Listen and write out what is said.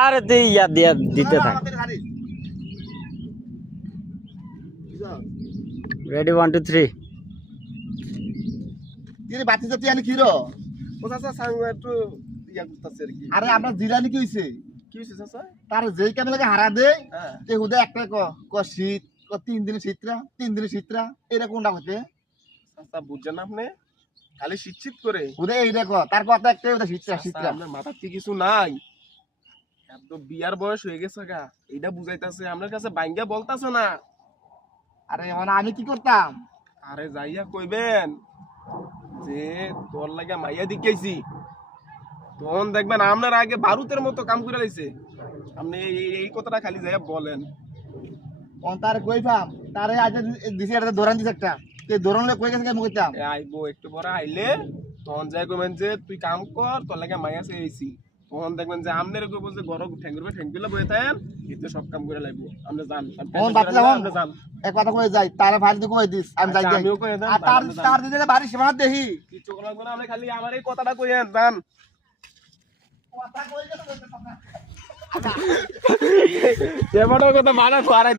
আরে তুই ইয়া দিয়া দিতে থাক রেডি 1 2 3 কিরে বাতি জাতি আনি কিরো ও চাচা সাং একটু ইয়া করতেছে আর কি আরে আমরা জিরানি কি হইছে কি হইছে চাচা তার যেই কামে লাগে হারা দেই হ্যাঁ তে হুদা একটা ক শীত ক 3 দিনে শীতরা 3 দিনে শীতরা এরা কোনটা হইছে চাচা বুঝছেন আপনি খালি শীত করে হুদা এই দেখো তার কথা একটাই হুদা শীতরা চাচা, শীতরা আপনার মাথার কি কিছু নাই এত বিয়ার বয়স হয়ে গেছে গা এইটা বুঝাইতাছে আপনার কাছে বাইঙ্গা বলতাছে না আরে মানে আমি কি করতাম আরে যাইয়া কইবেন যে তোর লাগা মাইয়া দিকেছি তখন দেখবেন আপনার আগে বারুতের মতো কাম করে লাইছে আপনি এই কথাটা খালি যাইয়া বলেন কোন তার কই পাম তারে আজ দিছে একটা দৌড়ান দিছে একটা তে দৌড়ানলে কই গেছে আমি কইতাম আইবো একটু পরে আইলে তখন যাই কইবেন যে তুই কাম কর তোর লাগা মাইয়া সে আইছি তখন দেখবেন যে আমনের কইবো যে গরম ঠ্যাঙ্গুলা বয়ে থাকেন এতে সব কাম করে লাইবো আপনি যান কোন বাতি যাও আপনি যান এক কথা কই যাই তারে ফাইল দি কই দিস আমি যাই আচ্ছা, যাই আমিও কই দেন, আর তার যান, যান। তার দিলে বাড়ি সীমানা দেখি কিছু লাগবে না আপনি খালি আমার এই কথাটা কইেন যান কথা কই গেছে এবারও কথা মানা